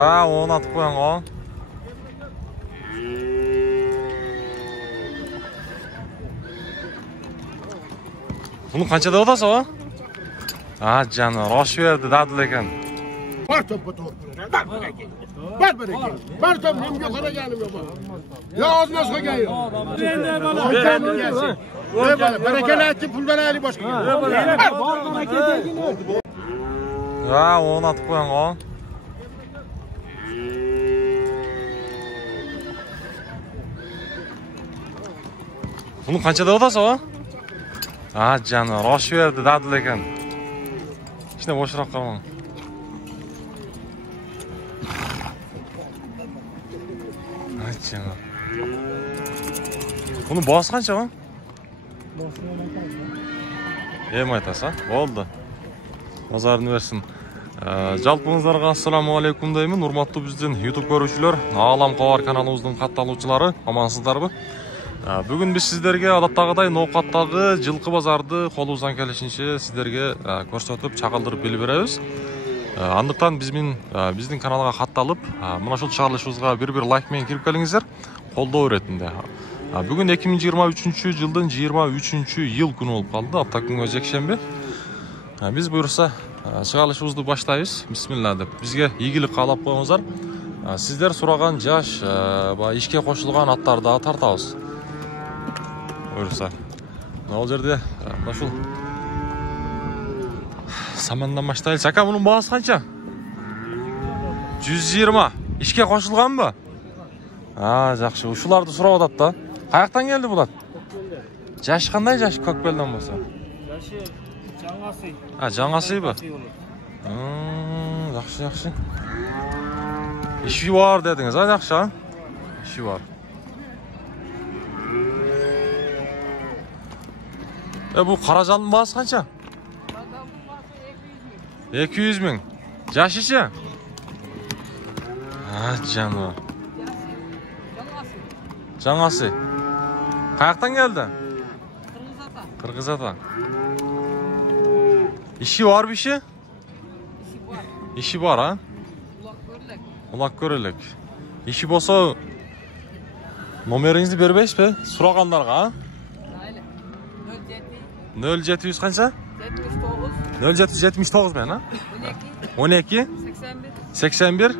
Onu atıp koyan o. Bunu kançada odası o? Canım, roş verdi, dadıl eken. Var topu top. Var bereket. Var top hem yok ona gelim yok. Ya azmaz ko geliyor. Bereketli pul vereli başka. Onu atıp koyan o. Bunu kançada odası o? Canım, roş verdi, dadıl eken. İçine boşurak kalmam. Canım. Bunu boğaz kança mı? Em aytasa, oldu. Nazarını versin. Жалпыңыздарга assalamu alaikum деймін. Урматтуу биздин YouTube көрүүчүлөр, Ағалам Кабар каналыбыздын катталуучулары, амансыздарбы? Бүгүн биз сиздерге адаттагыдай ноокаттагы жылкы базарды колубуздан келишинче сиздерге көрсөтүп, чагылдырып билип беребиз. Андыктан биздин каналга катталып, мына ушул чыгарылышыбызга бир лайк менен кирип келиңиздер, колдоо иретинде. Бүгүн 2023 жылдын 23-iyul күнү болуп калды, апта күнгө жекшемби. Биз буюрса чыгарылышыбызды баштайбыз. Бисмилла деп. Бизге ийгилик каалап коюңуздар. Сиздер сураган жаш, ишке кошулган аттарды тартабыз. Буюрса. Ал жерде ушул самандан баштайлы. Ака, мунун баасы канча? 120. Ишке кошулганбы? Жакшы. Ушуларды сурап атат да. Каяктан келди булат? Жаш кандай жаш Көкбелден болсо? Жашы жаңасы. Жаңасыбы? Жакшы. Иши бар дедиңиз, жакшы. Иши бар. Бул каражалдын баасы канча? 200 миң. Жашычы? Жаным. Жаңасы. Каяктан келди? Кыргыз ата. İşi var bir şey? İşi var ha? Ulak görelek. İşi bolsa numarangizdi berbeyiz be? Suraganlarga ha? 0700 kança? 0779 men ha? 12 81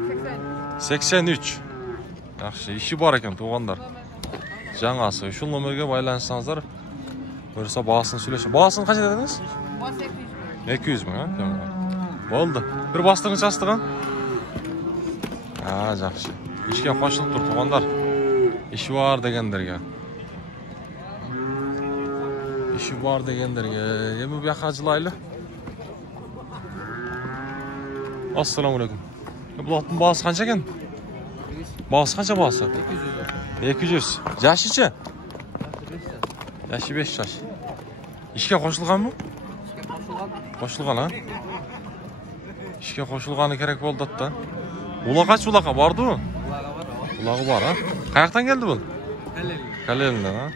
83. Yaxşı, işi var eken tuğanlar. Жаңасы. Ушул номерге байланышсаңыздар, көрсө баасын сүйлөшө. Баасын канча дедиңиз? 200 миң, ha? Болду. Бир бастыгын частыгы? Жакшы. Ишке кошулуп тур тугандар. Иши бар дегендерге. Иши бар дегендерге. Эми бияка жылайлы. Ассаламу алейкум. Булаттын баасы канча экен? Баасы канча баасы? 200. Жашычы? Жашы 5 жаш. Ишке кошулганбы? Кошулган, ha? Ишке кошулганы керек болду да. Улакач улака бардыбы? Улагы бар, ha? Каяктан келди бул? Калелинден, ha?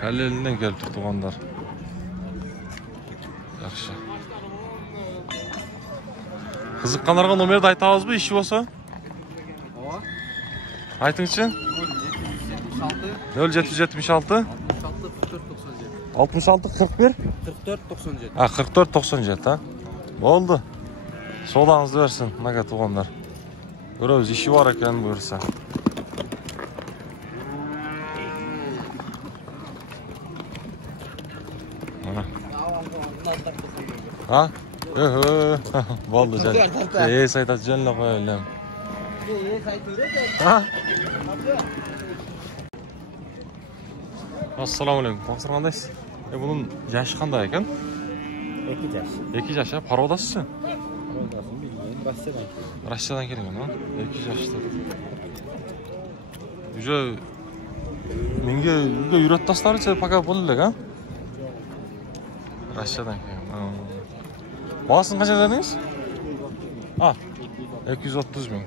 Калелинден келип тугандар. Жакшы. Кызыккандарга номерди айтабызбы, иши болсо? Айтыңчы? 0776 66 41 44 97. 44 97, ha? Болду. Солаңызды берсин, мага тугандар. Көрөбүз, иши бар экен буюрса. Мына. Болду жан. Айтат жөн эле кой элем. Assalamu alaikum. Тақсыр қандайсыз? Бұның жашы қандай екен? 2 жаш. 2 жаш, пародасыз? Пародасын білмеймін, Россиядан келген. Россиядан келген, 2 жашты. Уже менге үйге үйрет тастары пока бұл елек, а? Россиядан келген. Бағасын қанша дедіңіз? 230 миң.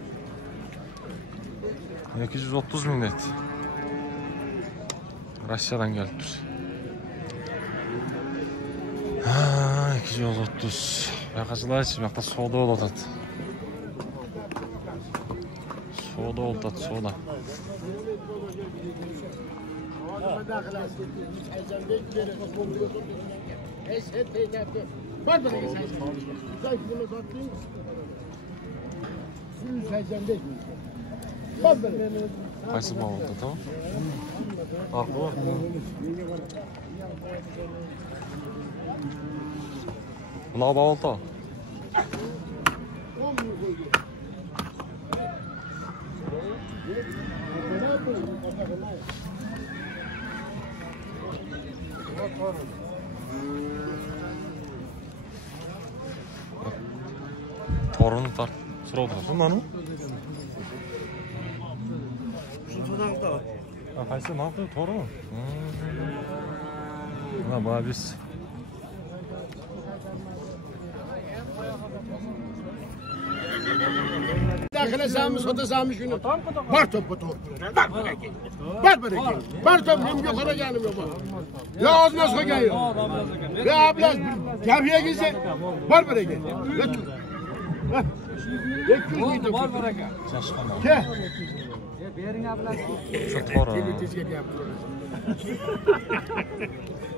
230 миң дейді. Россиядан келіп тұр. 230. Бияқа жылайшы, бияқта соғды ол отады. Soda oldu, soda. Qaysi bol oldu, tamam? Farkı var. Buna bol oldu. Torunu tart. Sırada mı? Qaysi ne yaptı? Toru mu? Buna babis. Dakile sağmış, soda sağmış günü. Var topu top. Var bereket. Var top, hem yukarı gelmiyor bak. Ya ağzına sokayım. Ya abla, kapıya gitse. Var bereket. Götür. Götür. Var bereket. Gel. Şu toru.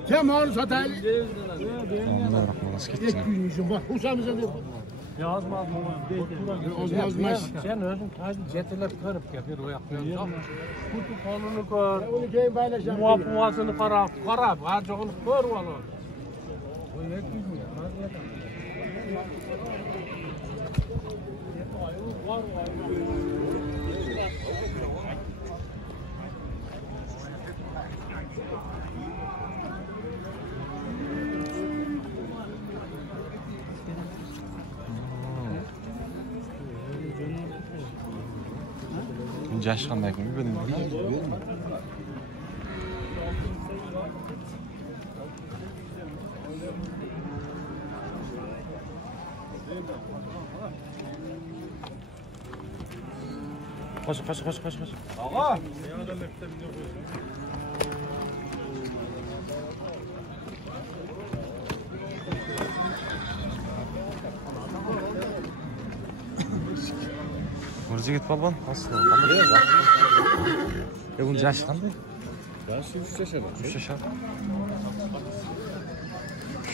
Kim onu satayım? Bismillahirrahmanirrahim. Ekmeğin bak. Uçağımıza diyor. Yazmaz mı? Yazmaz. Sen özün tabi cetilep kırıp getir o yapıyorsun. Kutu kolunu kör. Onu gelin paylaşalım. Muhafızını karab. Harcağını kör valla. O yetmiyor mu ya? Yaş qanday ekan bilmayman. Qoch. Ağa. Murzi git balban. Asıl. Bunun yaşı qanday? Yaşı 3 yaşında. 3 yaşar.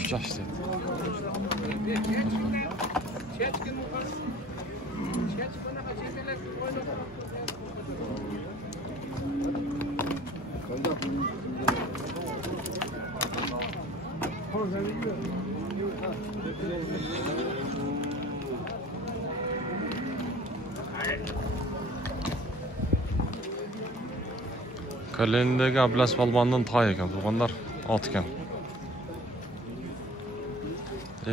3 yaş dedi. Kalendagi Ablas Balbandan tay ekan, tuğanlar at ekan.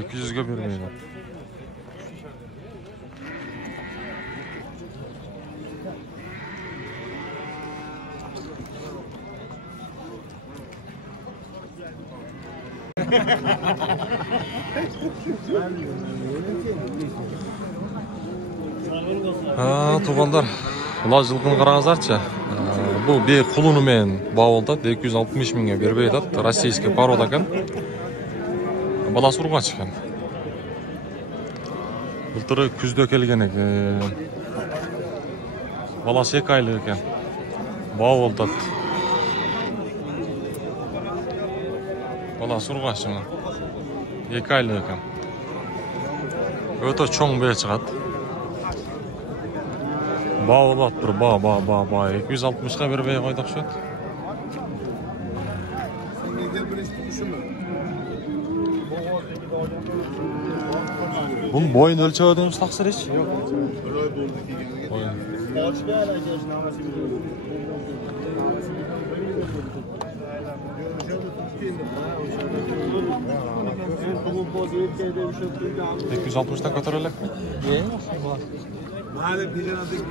200 ga bermaydi. Tuğanlar, ular жылқыны қараңыздарчы. Bu bir kulunu men bağolda 260 mingga berbaydi. Rossiyskiy poroda ekan. Balasi urg'och ekan. Bultiri kuzda kelgan ekan. Balasi 2 oylik ekan. Bağolda. Balasi urg'och mana. 2 oylik ekan. O'ta cho'ng bel chiqadi. Bağlat bir bağ 260 ga berbey qo'ydik shu. Bunun boyunu ölçüyordunuz taksir hiç? Yok. Peki 160'dan götürerek mi? Mahalle bir yana dik.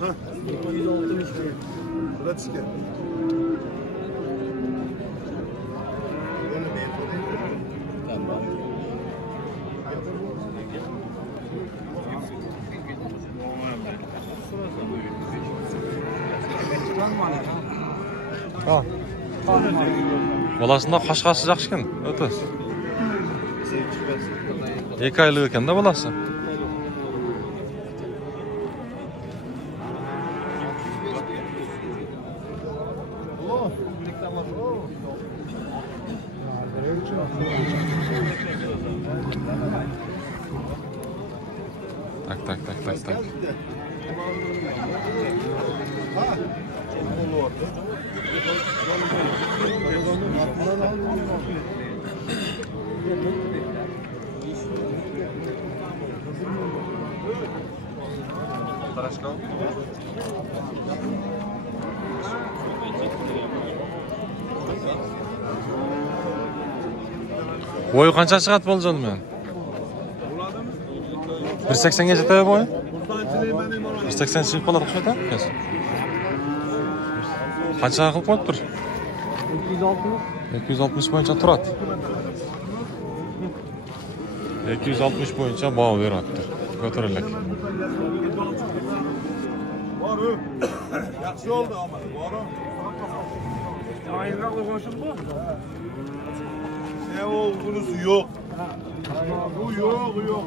Ha. 160. Şurada çıkıyor. Ha. Balasında Qashqasi yaxshi ekan, o'ta. 2 oylik ekan-da balasi. Tak. Boyu qancha chiqadi bo'ljon men? 180 ga yetadi boyu? 180 chiqib qoladi o'xshaydi. Qancha qilib qo'yibdir? 260 bo'yicha turadi. 260 bo'yicha baho beryapti. Ko'tarilak. Yaxshi oldi omad. Borim. Ayroq qo'shib bu. Ne o bunisi yok. Bu yok.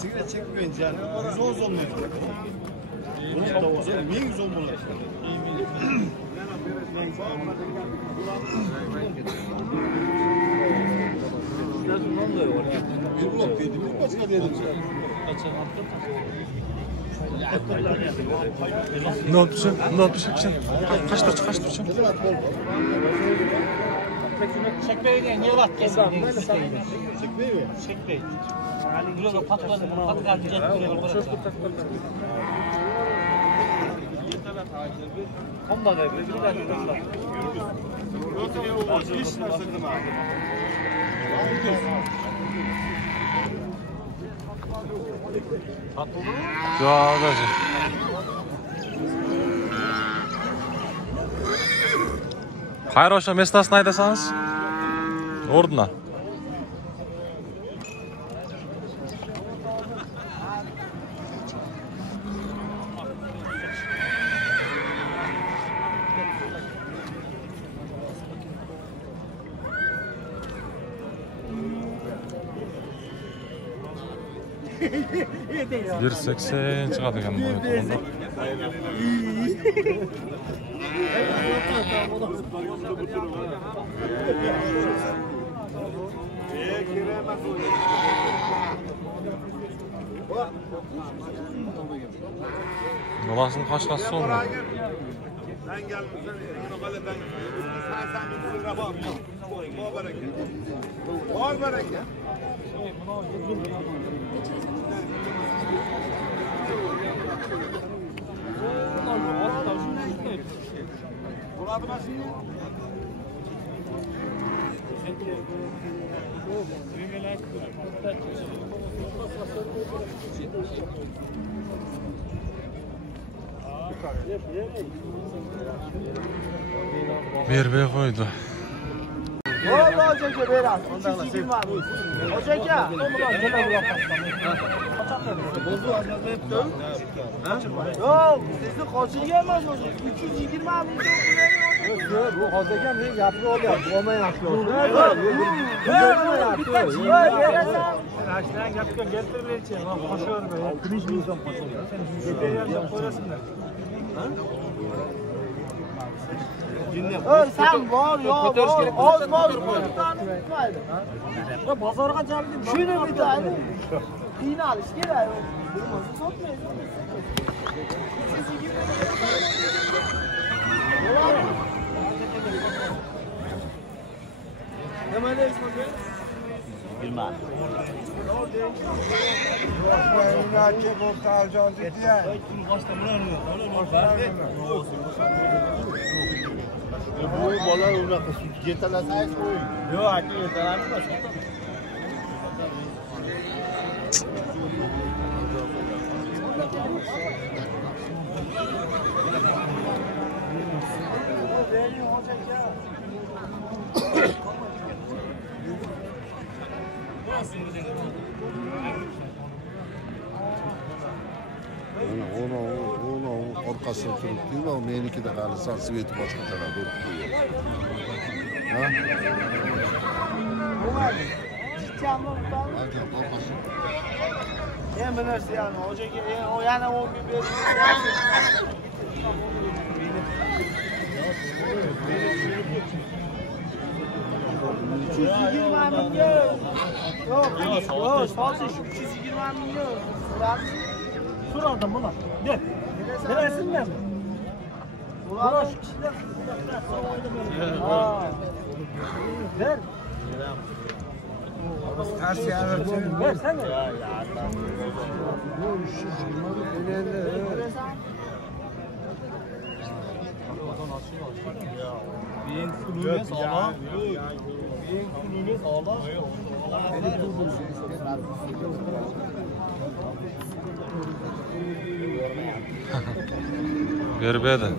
Sigara çekmeyin canım. 110 zonlar. Bunu da olsa 110 bunlar. Bir blok dedim, bir başka dedim. Ne yapıyorsun? Kaç dursun? Çekmeyi de niye bak kesin? Çekmeyi mi? Çekmeyi. Yani güzel patladı. Patladı diyecek. Komba da bir tane de. Yo, hocam. Hayır o'sha mestasini aytasangiz. O'rnina. Bir 80 çıkartacağım bu. Yolasın kaçkası olmuyor. Ben geldim sen bereket. Buradı başını. Berbey koydu. Vallahi hocam biraz. 220 var. Hocam. Yok, sizni qochirgan emas hocam. 320 ming Bu hozirga men gapni olyapti. Olmayapti. Ashdan gapga keltirib-chi, men qo'shaverman. 30 ming so'm qo'shaman. Sen yetarli qo'yasanlar. sen bor yo bor, oz bor. Bozorga jaldim. Shuni bitadi. Qiynalish kerak. Nima deysiz? Bilmadim. Bu bola unaqa yetalasangiz qo'ying. Yo'q, aka, yetalarmiz. Onu orqasida turibdi-yu, menikida qarasan, sveti boshqacharoq turibdi. Ha? Hem bilirsin yani hocaga yana 10 gün berdim. Yok, fazla 320 milyon. Şuradan buna. Gel. Neresin mi? Ulan şu kişiler. Ver. Ters yer ver sen de. Beyin kulüne sağlam. Beyin kulüne sağlam. Berbede.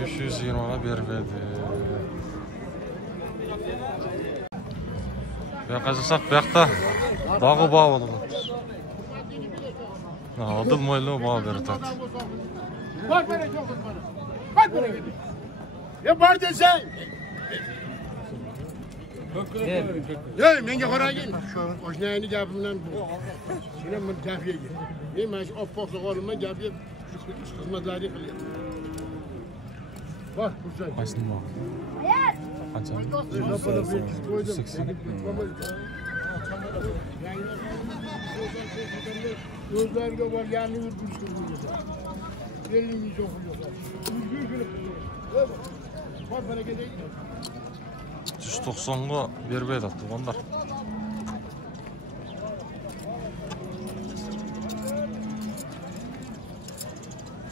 Beş yüz yirmi berbede. Bu yoqqa chiqsak, bu yoqda dog'i bog' bo'ladi. Odil mo'ylov bog' beritadi. Bak bana çok bana. Bak bana gidin. Ya var desen. Ya menge qara gel. Oşnayni gapimdan bu. Şuna men gapiga gel. Men mana shu oppoq soqolimga gapiga xizmatlarni qilyapman. Bak Husayn. Qaysini bog'? Qancha? 80. Gözlerge var yani yürgüçtür bu yüzden. 50 milyon kuruyorlar. Bak bana gideyim. 190'ga berbeydi tuğanlar.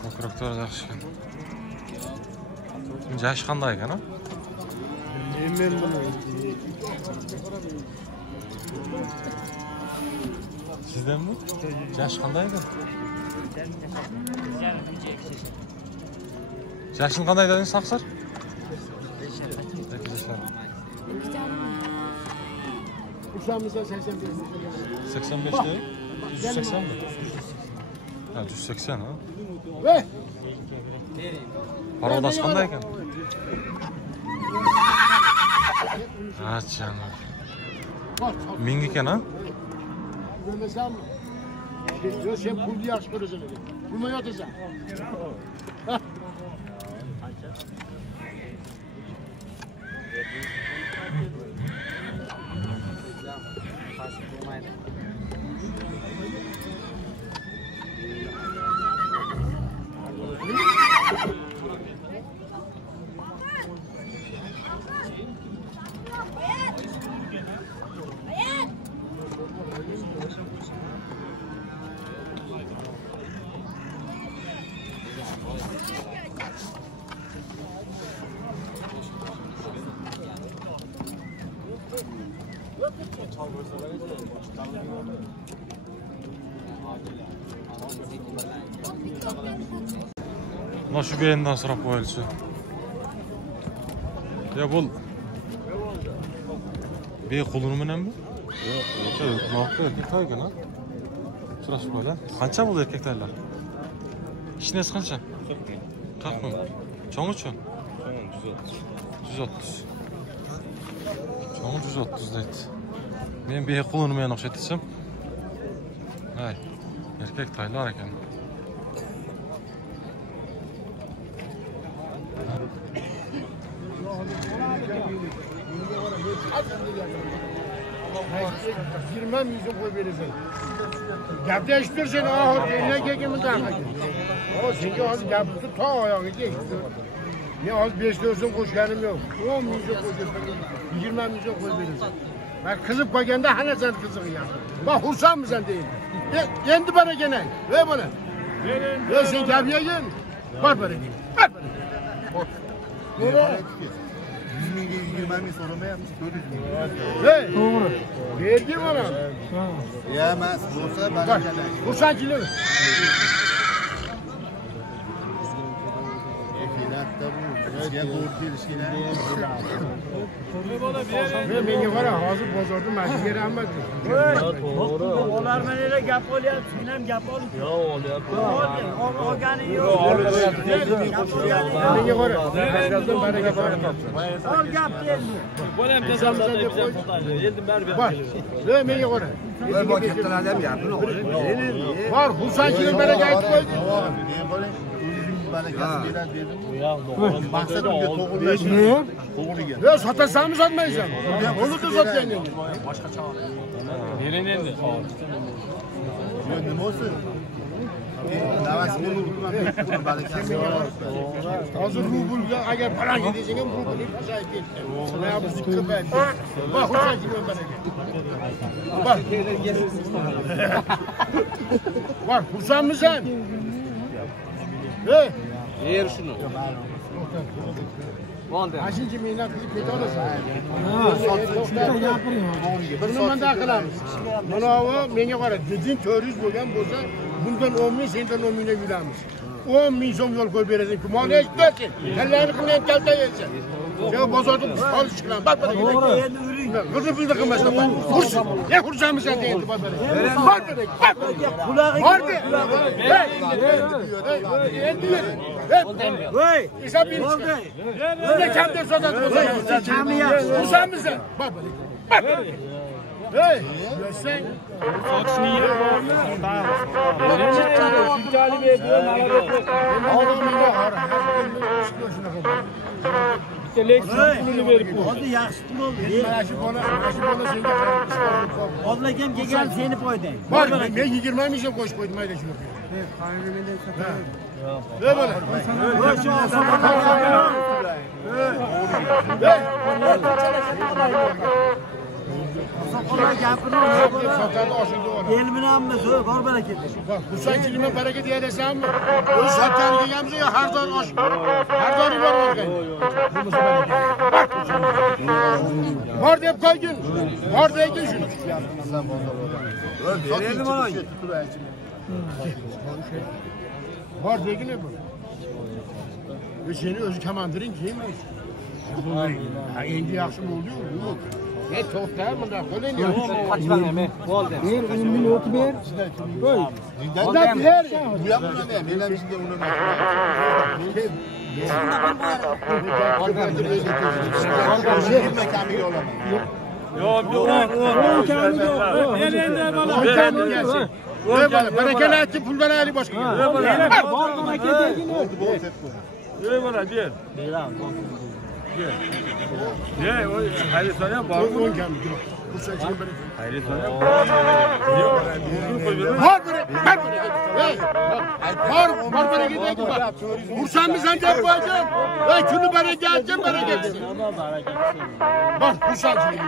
Ko'kraklar yaxshi ekan. Yash qanday ekan, ha? Men buni. Sizdanmi? Yash qanday ekan? Yashin qanday dedingiz, Saqsir? 8 yaşlar. Uşağımızda 85. 85 değil. 180 mi? Ha, 180 ha. Ve Parodaş qanday ekan? Ha, canım. Ming ekan, ha? görmesem diyor sen pul yaxshi ko'rasan. Pulma yotasan. Mana shu beyindan so'rab qo'yilchi. Ya bu bey qulunminami? Yo'q, yo'q, erkak ekan, ha. So'rash qo'yla. Qancha bo'ldi erkaklar? Kishnesi qancha? 40 ming. Cho'ng-chi? 130. Cho'ng 130 deydi. Men bey qulunmini o'xshatishim. Hay, erkak taylar ekan. Girmem yüzüm koy verirsen. Gapta iştir seni ahır eline gekimin daha kaçın. O seni az gapta ta ayağı geçti. Ne az 5-4'sün koşkanım yok. 10 milyon koşuyorsun. 20 milyon koy verirsen. Ben kızıp koyanda hani sen kızık ya. Bak hursan mı sen değil? Kendi bana gene. Ver bana. Ver sen kapıya gel. Bak bana gel. Bak bana. Nereye? 100 bin 120 bin soruma yapmış. 400 bin. Hey. Doğru. Verdim ona. Yemez. Olsa ben Bak. Hursan kilo. Filatta bu. Menga qara, hozir bozorda majbur beramiz. Ular menga gap olyapti, men ham gap olib. Yo'q, olyapti. Olgani yo'q. Menga qara. Haqiqatdan baraka bor. Ol gapni endi. Bo'lam desam eldim bari Bor. Menga qara. Bu kattalar ham gapini olib berin. Bor, xursandchilik baraka aytib qo'ydi. Maqsad unga to'g'rilash. To'g'riga. Yo, sotasanmi, sotmaysanmi? Uni da sotgan endi. Bering endi. Nima bo'lsin? Navasi bo'lib barakasi. Hozir rublga agar parangi desang ham rubl pasayib ketdi. Mana biz ko'paydi. Bor, xursandchilik baraka. Bor. Bor, xursandmisan? Hey! Yer shuni. Bo'ldi. Ashinchi mehnat qilib keta olasan. Buni manda qilamiz. Mana bu menga qara, deding 400 bo'lgan bo'lsa, bundan 10 ming, sendan 10 mingga yuramiz. 10 ming so'm yo'l qo'yib berasan. Moliya ishlatsin. Kallarni qilgan kalta yersan. Sen bozorda olish chiqaman. Bak bak. Endi uring. G'izib qilmasdan. Xursin. Ya xursamisan endi bak bak. Bor kerak. Qulog'i. Bordi. Endi ber. Voy. Hesab ber. Bunga kam deb sotadi bo'lsa. Kami yaxshi. Xursamisan? Bak bak. Bak. Hey, sen Sotishni yeri bormi? Shunchalik berdi, nima bo'ldi? odamga qara. Pulini berib qo'y. Hozir yaxshi pul oldi. Mana shu bola senga Hozir akam kelgan seni foydang. bor, men 20 ming so'm qo'shib qo'ydim mayda shuni. Ne bola? Voy shu Soqollar gapini Sotadi oshingda bor. el bilanmi? Bor barakat. Bak, xursandchilikman baraka deyapsanmi? O'z sotgan deganmiz yo har doim osh. Har doim bor ekan. Bor deb qo'ygin. Bor deygin shuni. Beraylik mana. Bor deygin bu. Ve seni o'zi komandiring kiymaysiz. Ha, endi yaxshi bo'ldi-ku. Yo'q. Ne to'xta, bunda qo'ling yo'q. Qachon nima? Bo'ldi. Ber 10 ming o'tib ber. Qo'y. Bundan ber. Bu ham undan men ham sizga unaman. Yirmi kamiga olaman. Yo'q, ber endi bola. Voy bola, barakani aytib puldan ayli boshqa. Bor barakat degin. Ey bola, ber. Ye, oy, hayır sana bak. O'n kam. Xursandchilik baraka. Hayır sana. Bor baraka. Hey, bor baraka deydi bak. Xursandmisan deb qo'ydim. Ey, kuni baraka aytgan baraka. Bor xursandchilik.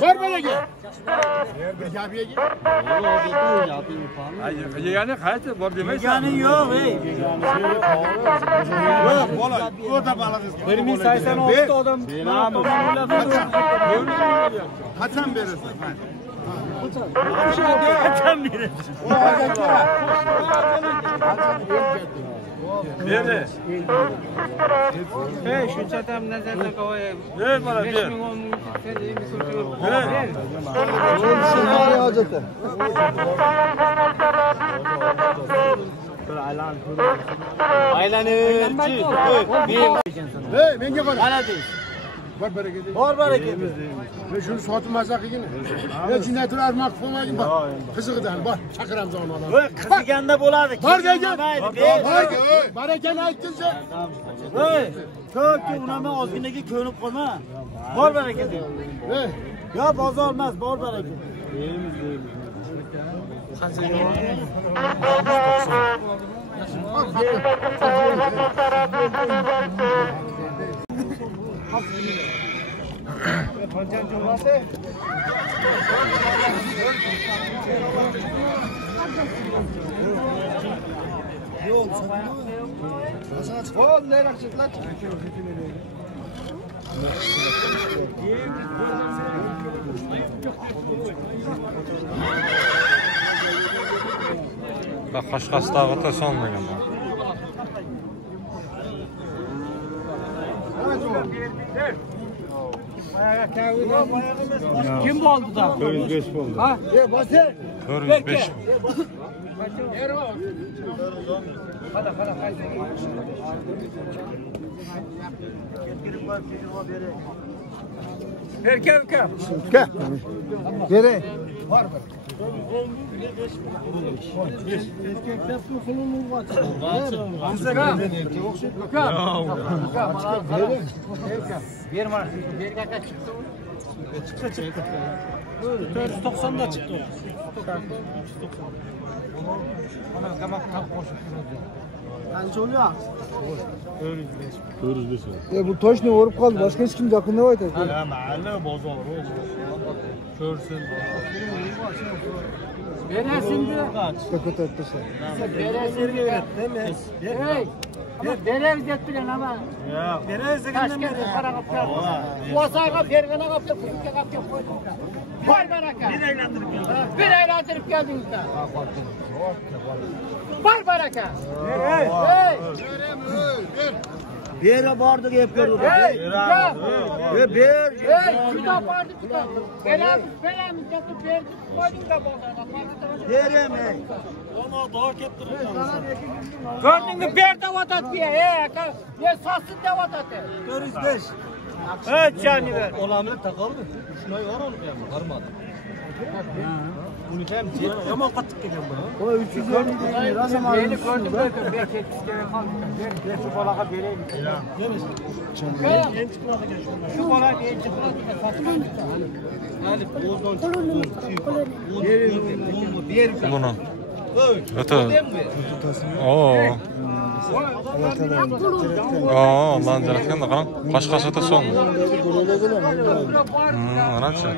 Bor baraka. Bir gap yegi. Yegani qaysi bor demaysan. Yegani yo'q, ey. Bola, o'ta balangiz. 1086 odam. Qachon berasan? Qachon berasan? Berdi. Hey, shuncha ham nazarda qo'yib. Ber bola, ber. 5 ming 10 ming endi so'rayapti. Aylanirchi. Hey, menga qara. Mana deysiz. Bor baraka deydi. Bor barakat. Men shuni sotib mazza qilgin. Men shunday turib maqt qilmagin bor. Qizig'idan bor. Chaqiramiz ona. Voy, qisiganda bo'ladi. Bor degan. Ber. Barakani aytdin sen. Voy, ko'p unaman ozginaga ko'nib qolma. Bor barakat. Hey, Yo, bozor emas, bor barakat. Qashqasdagi ta sonmagan. Kim bo'ldi da? 405 bo'ldi. Ha? Bosir. 405. Erkek uka. Gel. Bere. Berma. Berga chiqdi. Chiqdi. 490'da çıktı o. Ona kabak tak koşup duruyor. Kaç oluyor? 405. Bu toşni vurup kaldı. Başka hiç kim yakında var da. Ya mahalle bozor. Körsün. Beresin diyor. Kötü etmişler. Beresin diyor. Hey. Ama berev getirilen ama. Ya. Kaç kere para kapıyor. Kuasayga fergana kapıyor. Kuzukya kapıyor. Var baraka. Bir eğlendirip geldiniz de. Var baraka. Hey. Hey. Bir yere bağırdık yapıyordu. Hey. Gel. Bir. Hey. Şurada vardı şurada. Belamiz getir verdik. Koyduk da bozana. Verem hey. Gördün mü bir de vatat diye. Ya sassın de vatat. 405. Evet canı ver. Olanı takalım mı? Şuna var onu yani. Varmadı. Bunu hem ama kattık geliyor bana. O 350 değil. Rasam Beni almış. gördüm böyle. Bir kere kaldı. Bir şu balaka vereyim. Şu balaka bir çıkmadı. Yani bozdan çıktı. Bunu. Öte. Oo. Allah'ın jaratgan da qaram. Qash-qash öte son. Anachi.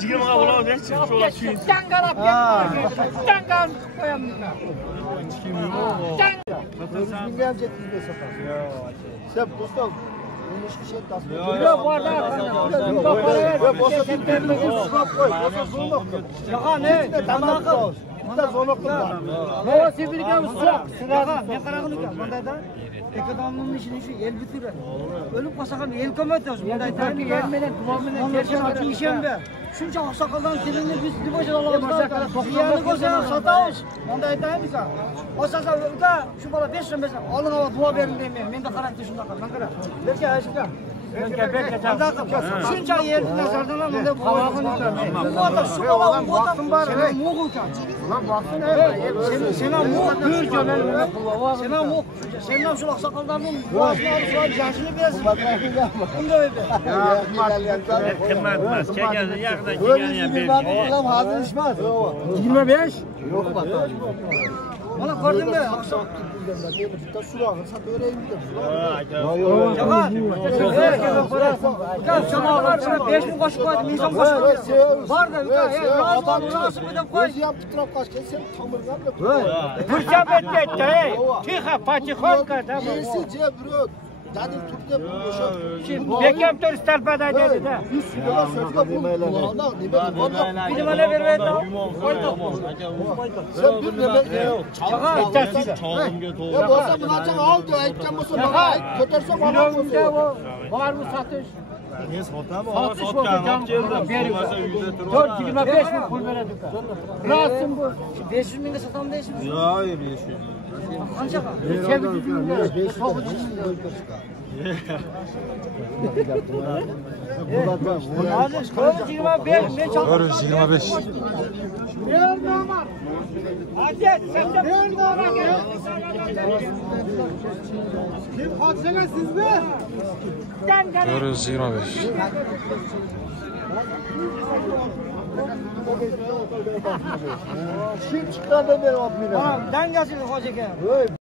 Sigirmaga bular de. Tangalab ketdi. Tangal qo'yamiz. Sen dostum. Yok var da. Bosa bir Yaha ne? Tamam. Bunda zonoklar. O sibirga usta. Sıraga ne karagını gel. Bunda da tek adamın işini şu el bitirir. Ölüp kasakan el kömötüyoruz. Bunda da Ki gelmeden duvarmenen Ondan açı işem be. Şunca aksakaldan kelini biz dibaşa alalım da. Yani koşan satağız. Bunda etayım ka. O sasa da şu bana 5 lira mesela alın hava dua verin demeyeyim. Ben de karakter şunda kal. Kankara. Belki aşkım. Şunca yerin nazardan alın bu arada şu baba bu adam var. Senin muğul kan. Lan baksın Senin muğul gör canım. Senin muğul. Senin şu aksakallarının boğazını alıp sonra yaşını biraz. Bunda öyle. Kıymetmez. Çekersin yakında çekersin ya. Adam hazır işmez. 25. Yok bak. Bana gördün mü? Şuraya böreğim de. Ya sana var 5 bin koşu koydum insan koşu koydum. Var da adam nasıl bir de koy. Yaptı trap kaç kez sen tamırdan da. Fırça bekletti hey. Tiha pati korka tamam. Birisi cebrut. Dadim Türk'te bu boşa. Bekem turist talpada dedi de. 100 lira sözde bu. Orada ne ben orada. Bir bana ver Sen bir de ben. Ya olsa bunu açan al diyor. Ayıptan olsa bana kötürse bana Kilometre o. Var mı satış? Satış oldu canım. 425 bin pul veredik. Rahatsın bu. 500 bin de satam değilsin. Ya 500. Ancak 800 bin lira. 900 bin lira. Hadi 425 ne çaldı? 425. Nerede ama? Hadi sen de nerede ama? Kim hadsene siz mi? 425. Şimdi çıkardı benim abimle. Tamam, dengesiz hoca gel.